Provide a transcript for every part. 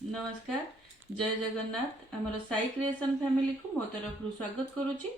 नमस्कार जय जगन्नाथ आमर साई क्रिएशन फैमिली को मो तरफ स्वागत करुच्ची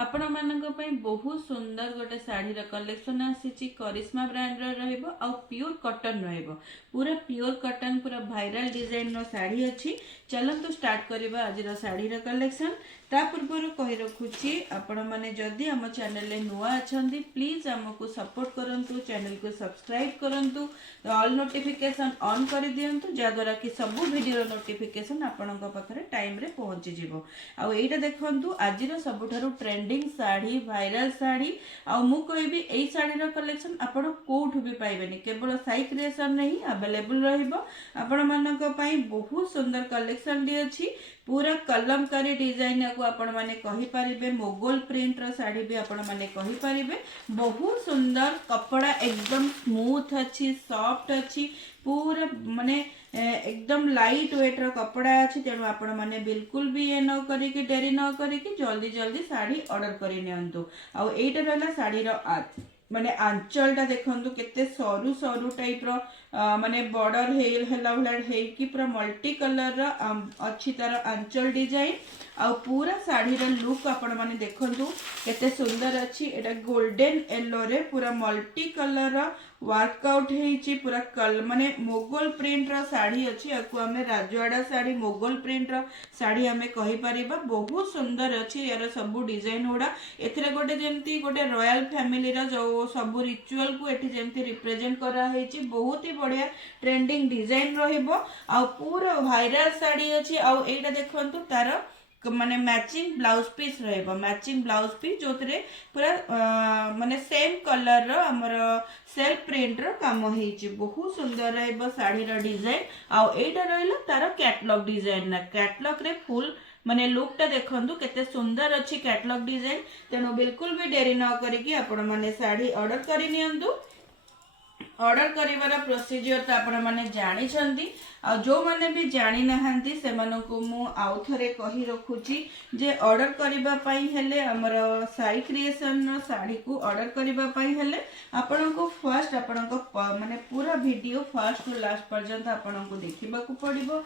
आपण मानक बहुत सुंदर गोटे शाढ़ी कलेक्शन आसी करिश्मा ब्रांड रहिबो आ प्योर कॉटन रहिबो पूरा प्योर कॉटन पूरा वायरल डिजाइन रो साड़ी अच्छी चलतु स्टार्ट करबा आज शाढ़ी कलेक्शन ता पूर्व कही रखुची आपण माने जदि आम चैनल नुआ अछंदी प्लीज आमको सपोर्ट करंतु चैनल को सब्सक्राइब करंतु ऑल नोटिफिकेशन ऑन कर दियंतु जद्वारा कि सबु वीडियो नोटिफिकेशन आपनका पाखरे टाइम रे पहुंची जिवो आ एटा देखंतु आजिर सबुठारु ट्रेंडिंग साड़ी वायरल साड़ी आ मु कहबी एई साड़ी रो कलेक्शन आपण कोठु भी पाइबेनी केवल साई क्रिएशन रे ही अवेलेबल रहिबो आपण मानक पई बहुत सुंदर कलेक्शन डी अछि पूरा कलमकारी डिजाइन को आपण माने कहि परिबे मोगल प्रिंट रो साड़ी भी आपण माने कहि परिबे बहुत सुंदर कपड़ा एकदम स्मूथ अच्छी सॉफ्ट अच्छी पूरा माने एकदम लाइट वेट रो कपड़ा अच्छी तेणु आपण माने बिल्कुल भी ये न करिके डेरी न करिके जल्दी जल्दी साड़ी ऑर्डर करि नियंतु आ एटा रहला साड़ी रो माने आंचलटा देखंतु केते सरू सरू टाइप रो माने बॉर्डर हेला भला हे कि पूरा मल्टी कलर रो अच्छी तार आंचल डिजाइन आ पूरा साड़ी रो लुक आपण माने देखंतु केते सुंदर अच्छी एटा गोल्डन येलो रे पूरा मल्टी कलर रो वर्कआउट हेची पूरा कल माने मोगल प्रिंट रो साड़ी अच्छी आकु हमें राजवाड़ा साड़ी मोगल प्रिंट रो साड़ी हमें कहि परिबा बहुत सुंदर अच्छी यार सब डिजाइन गुड़ा एथिरे गोटे जेमती गोटे रॉयल फैमिली रो जो सब रिचुअल को एठी जेमती रिप्रेजेंट करा हेची बहुत ही बढ़िया ट्रेंडिंग डिजाइन रहिबो आ पूरा वायरल साड़ी अच्छी आ एटा देखंतु तार माने मैचिंग ब्लाउज पीस रहइबो मैचिंग ब्लाउज पीस जोतरे पूरा माने सेम कलर रो हमर सेल्फ प्रिंट रो काम हेची बहुत सुंदर रहइबो साड़ी रो डिजाइन आ एटा रहइला तार कैटलॉग डिजाइन ना कैटलॉग रे फुल माने लुक टा देखंतु केते सुंदर अच्छी कैटलॉग डिजाइन तेनो बिल्कुल भी देरी न करिकि आपण माने साड़ी ऑर्डर करि नियंतु ऑर्डर करिवार प्रोसीजर तो आपण माने जानि छंती आ जो माने भी जानि नहांती से मानको मु आउ थरे कहि रखुची जे ऑर्डर करिबा पई हेले हमर साई क्रिएशन नो साड़ी को ऑर्डर करिबा पई हेले आपण को फर्स्ट आपण को माने पूरा वीडियो फर्स्ट टू लास्ट पर्यंत आपण को देखिबा को पड़िबो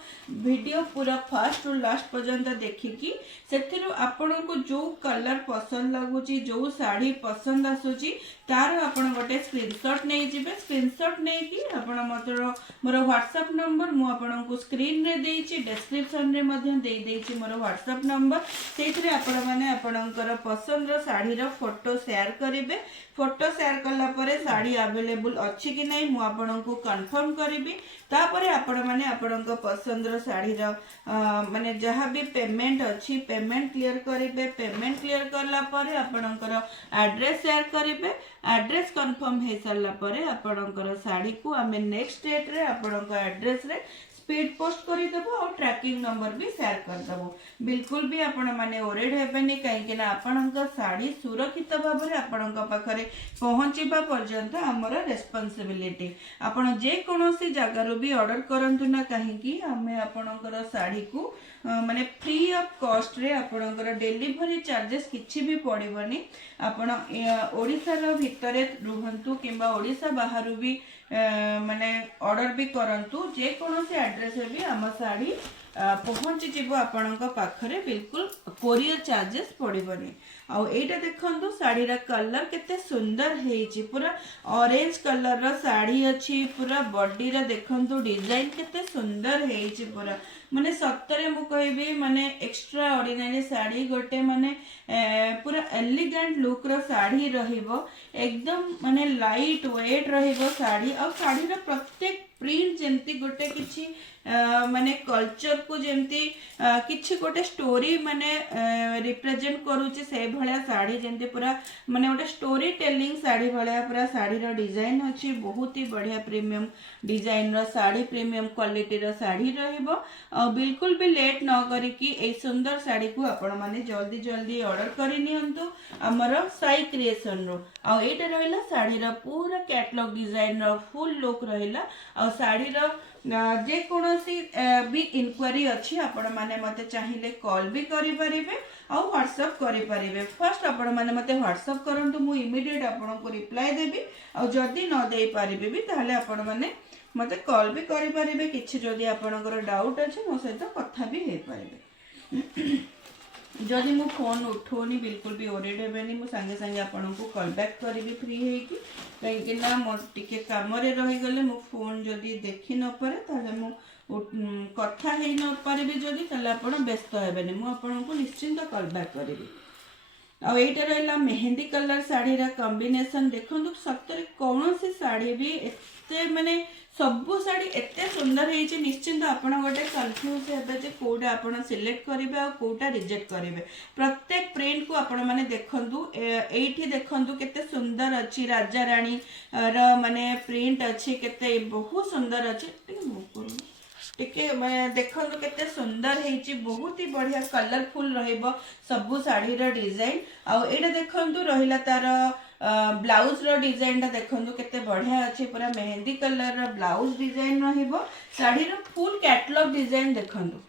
वीडियो पूरा फर्स्ट टू लास्ट पर्यंत देखिकी सेथिरु आपण को जो कलर पसंद लागुची जो साड़ी पसंद आसुची तार आपण गोटे स्क्रीनशॉट नै जिबे स्क्रीनशॉट नै कि आपण मोर व्हाट्सएप नंबर मु आपण को स्क्रीन रे देइची डिस्क्रिप्शन रे मध्ये देइ देइची मोर व्हाट्सएप नंबर सेथिरे आपण माने आपणकर पसंद रो साड़ी रो फोटो शेयर करिवे फोटो शेयर कला परे साड़ी अवेलेबल अछि कि नै मु आपण को कंफर्म करबी तापरे आपण माने आपणक पसंद रो साड़ी रो माने जहां भी पेमेंट अछि पेमेंट क्लियर करिवे पेमेंट क्लियर करला परे आपणकर एड्रेस शेयर करिवे एड्रेस कंफर्म हे सरला परे आपणकर साड़ी को हमें नेक्स्ट डेट रे आपणक एड्रेस रे स्पीड पोस्ट कर देबो और ट्रैकिंग नंबर भी शेयर कर देबो बिल्कुल भी आपण माने ओरेड हेबेनी काहे ना आपणक साड़ी सुरक्षित भाव रे आपणक पाखरे पहुंचीबा पर्यंत हमर रिस्पांसिबिलिटी आपण जे कोनोसी जगह रो भी ऑर्डर करंतु ना काहे कि हमें आपणकर साड़ी को माने फ्री ऑफ कॉस्ट रे आपणकर डिलीवरी चार्जेस किछि भी पड़िबनी आपण ओडिसा रो भितरे रुहंतु किबा ओडिसा बाहरु भी माने ऑर्डर भी करंतु जे कोनोसी एड्रेस भी हम साड़ी पहुंची जीवो आपणक पाखरे बिल्कुल कोरियर चार्जेस पड़िबनी आ एटा देखंतु साड़ी रा कलर केते सुंदर हेची पूरा ऑरेंज कलर रा साड़ी अछि पूरा बॉडी रा देखंतु डिजाइन केते सुंदर हेची पूरा माने सत्तरे मु कहबी माने एक्स्ट्रा ऑर्डिनरी साड़ी गोटे माने पूरा एलिगेंट लुक रो साड़ी रहिबो एकदम माने लाइट वेट रहिबो साड़ी और साड़ी रा प्रत्येक प्रिंट जेमती गोटे किछि माने कल्चर को जेमती किछि गोटे स्टोरी माने रिप्रेजेंट करूची से भलिया साड़ी जेमती पूरा माने गोटे स्टोरी टेलिंग साड़ी भलिया पूरा साड़ी रो डिजाइन अछि बहुत ही बढ़िया प्रीमियम डिजाइन रो साड़ी प्रीमियम क्वालिटी रो साड़ी रहिबो बिल्कुल भी लेट न करी कि ए सुंदर साड़ी को आपण माने जल्दी जल्दी ऑर्डर करि नियंतु हमर साई क्रिएशन रो आ एटा रहिला साड़ी रो पूरा कैटलॉग डिजाइन रो फुल लुक रहिला आ साड़ी रो जे कोनोसी भी इंक्वायरी अछि आपण माने मते चाहिए कॉल भी करि परिबे और व्हाट्सएप करि परिबे फर्स्ट आपण माने मते व्हाट्सएप करंतु मु इमीडिएट आपण को रिप्लाई देबी और जदी न देई परिबे भी ताले आपण माने मते कॉल भी करि परिबे किछि जदि आपनकर डाउट अछि मो सहित कथा भी हे परिबे जदि मो फोन उठोनी बिल्कुल भी ओरिड हेबेनी मो संगे संगे आपनको कॉल बैक करिबी फ्री हेकी कहीं ना मोर टिके काम रे रही गले मो फोन जदि देखि न पारे ताले मो कथा हे न पारिबे जदि ताले आपण व्यस्त हेबेनी मो आपनको निश्चिंत कॉल बैक करिबी आ एटा रहला मेहंदी कलर साड़ी रा कॉम्बिनेशन देखंतु सत्तरे कौन सी साड़ी भी एते माने सबु साड़ी एते सुंदर हेछि निश्चिंत आपण गोटे कंफ्यूज हेबे जे कोडा आपण सिलेक्ट करिवे आ कोडा रिजेक्ट करिवे प्रत्येक प्रिंट को आपण माने देखंतु एठी देखंतु केते सुंदर अछि राजा रानी रा माने प्रिंट अछि केते बहुत सुंदर अछि टिके देखो केते सुंदर हेची बहुत ही बढ़िया कलरफुल रहइबो सबु साड़ी रो डिजाइन आ एटा देखंतु रहिला तार ब्लाउज रो डिजाइन ता देखंतु केते बढ़िया अछि पूरा मेहंदी कलर रो ब्लाउज डिजाइन रहिबो साड़ी रो फुल कैटलॉग डिजाइन देखंतु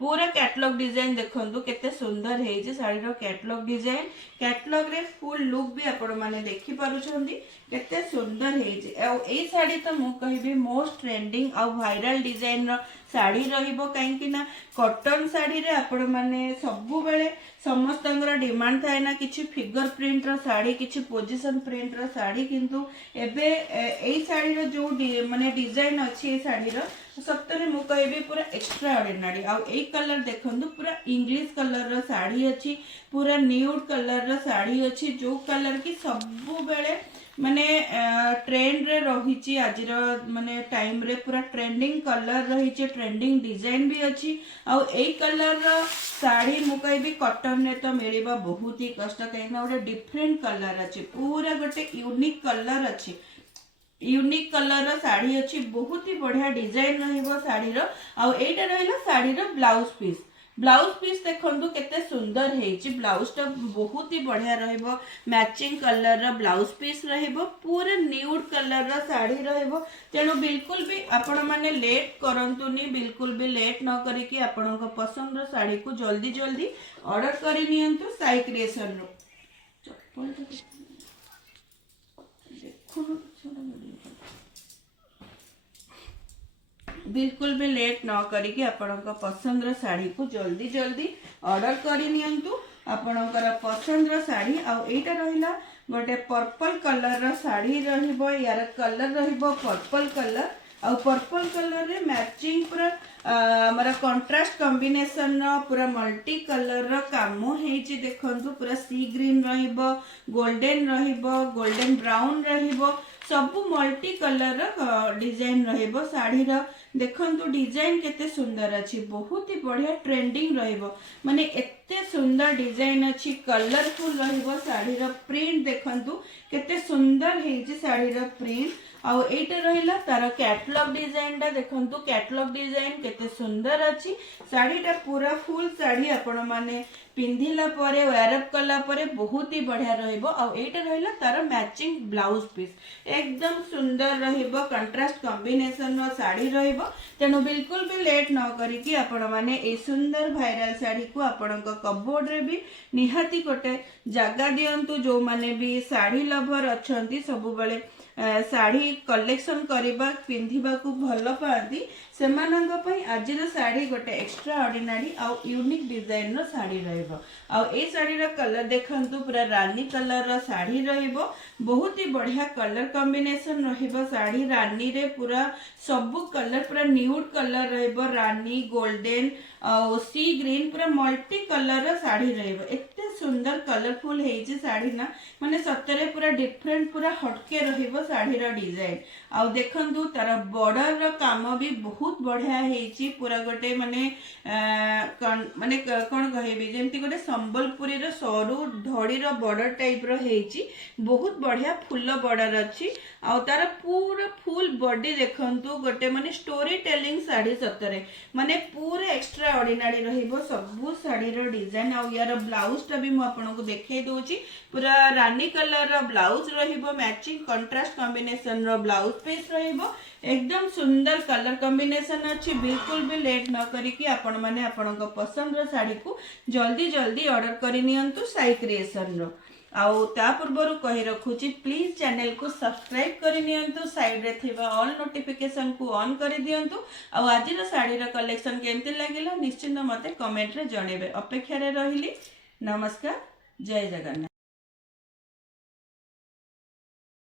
पूरा कैटलॉग डिजाइन देखंतु केते सुंदर हेची साड़ी रो कैटलॉग रे फुल लुक भी आपण माने देखि पारुछंदी केते सुंदर हेची ए साड़ी तो मु कहिबे मोस्ट ट्रेंडिंग आ वायरल डिजाइन रो साड़ी रहिबो काहे कि ना कॉटन साड़ी रे आपण माने सबु बेले समस्तंगर डिमांड थाए ना किछि फिगर प्रिंट रो साड़ी किछि पोजीशन प्रिंट रो साड़ी किंतु एबे ए साड़ी रो जो माने डिजाइन अछि ए साड़ी रो सप्तरे मु कहबी पूरा एक्स्ट्रा ऑर्डिनरी आ ए कलर देखंतु पूरा इंग्लिश कलर रो साड़ी अछि पूरा न्यूड कलर रो साड़ी अछि जो कलर की सबु बेले माने ट्रेंड रे रहिछि आजिर माने टाइम रे पूरा ट्रेंडिंग कलर रहिछि ट्रेंडिंग डिजाइन भी अछि आ ए कलर रो साड़ी मु कहबी कॉटन रे तो मिलिबा बहुत ही कष्ट काहेना ओटे डिफरेंट कलर अछि पूरा गोटे यूनिक कलर अछि यूनिक कलर रो साड़ी अछि बहुत ही बढ़िया डिजाइन रहिबो साड़ी रो आ एटा रहिला साड़ी रो ब्लाउज पीस देखंतु केते सुंदर हेची ब्लाउज टा बहुत ही बढ़िया रहिबो मैचिंग कलर रो ब्लाउज पीस रहिबो पूरा न्यूड कलर रो साड़ी रहिबो तेनु बिल्कुल भी आपण माने लेट करंतुनी बिल्कुल भी लेट न करी कि आपनक पसंद रो साड़ी को जल्दी जल्दी ऑर्डर करि नियंतु साई क्रिएशन रो चप्पल देखो बिल्कुल भी लेट न करी आपनका पसंद रो साड़ी को जल्दी जल्दी ऑर्डर करि नियंतु आपनकर पसंद रो साड़ी आ एटा रहिला गोटे पर्पल कलर रो साड़ी रहिबो यार कलर रहिबो पर्पल कलर आ पर्पल कलर रे मैचिंग पूरा हमरा कंट्रास्ट कॉम्बिनेशन रो पूरा मल्टी कलर रो कामो हेची देखंतु पूरा सी ग्रीन रहिबो गोल्डन ब्राउन रहिबो सबु मल्टी कलर डिजाइन रहिबो साड़ी रो देखंतु डिजाइन केते सुंदर अछि बहुत ही बढ़िया ट्रेंडिंग रहिबो माने एते सुंदर डिजाइन अछि कलरफुल रहिबो साड़ी रो प्रिंट देखंतु केते सुंदर हेजी साड़ी रो प्रिंट आ एटा रहिला तार कैटलॉग डिजाइन टा देखंतु कैटलॉग डिजाइन केते सुंदर अछि साड़ी टा पूरा फुल साड़ी आपण माने पिंधिला परे वेयर अप कला परे बहुत ही बढ़िया रहिबो आ एटा रहिला तार मैचिंग ब्लाउज पीस एकदम सुंदर रहिबो कंट्रास्ट कॉम्बिनेशन रो साड़ी रहिबो तेनु बिल्कुल भी लेट न करी कि आपण माने ए सुंदर वायरल साड़ी को आपण को कबोर्ड रे भी निहाती गोटे जगह दियंतु जो माने भी साड़ी लवर अछंती सब बेले साड़ी कलेक्शन करबा पिंधिबा को भल पाती सेमानंग पई आजिर साड़ी गोटे एक्स्ट्रा ऑर्डिनरी आ यूनिक डिजाइन रो साड़ी रहइबो आ ए साड़ी रो कलर देखंतु पूरा रानी कलर रो साड़ी रहइबो बहुत ही बढ़िया कलर कॉम्बिनेशन रहइबो साड़ी रानी रे पूरा सब कलर पूरा न्यूड कलर रहइबो रानी गोल्डन आ सी ग्रीन पूरा मल्टी कलर रो साड़ी रहइबो एते सुंदर कलरफुल हेजी साड़ी ना माने सतरे पूरा डिफरेंट पूरा हटके रहइबो साड़ी रो डिजाइन आ देखंतु तार बॉर्डर रो काम भी बहुत बढ़िया हेची पूरा गोटे माने माने कोन कहबी जेंति गोटे संबलपुरी रो सरू धड़ी रो बॉर्डर टाइप रो हेची बहुत बढ़िया फुल बॉर्डर अछि आ तार पूरा फुल बॉडी देखंतु गोटे माने स्टोरी टेलिंग साड़ी सतरे माने पूरा एक्स्ट्रा ऑर्डिनरी रहिबो सबु साड़ी रो डिजाइन आ यार ब्लाउज टा भी मु आपनको देखाई दोची पूरा रानी कलर रो ब्लाउज रहिबो मैचिंग कंट्रास्ट कॉम्बिनेशन रो ब्लाउज पीस रहिबो एकदम सुंदर कलर कॉम्बिनेशन अच्छी बिल्कुल भी लेट न करी कि आपण माने आपण पसंद रो साड़ी को जल्दी जल्दी ऑर्डर करि नियंतु साई क्रिएशन रो आउ ता पूर्व कही रखुची प्लीज चैनल को सब्सक्राइब करनियंतु साइड रे थिबा ऑल नोटिफिकेशन को ऑन कर दियंतु आउ आज साड़ी कलेक्शन केमती लगिला निश्चिंत मते कमेंट रे जणेबे। अपेक्षा रे रहिली। नमस्कार। जय जगन्नाथ।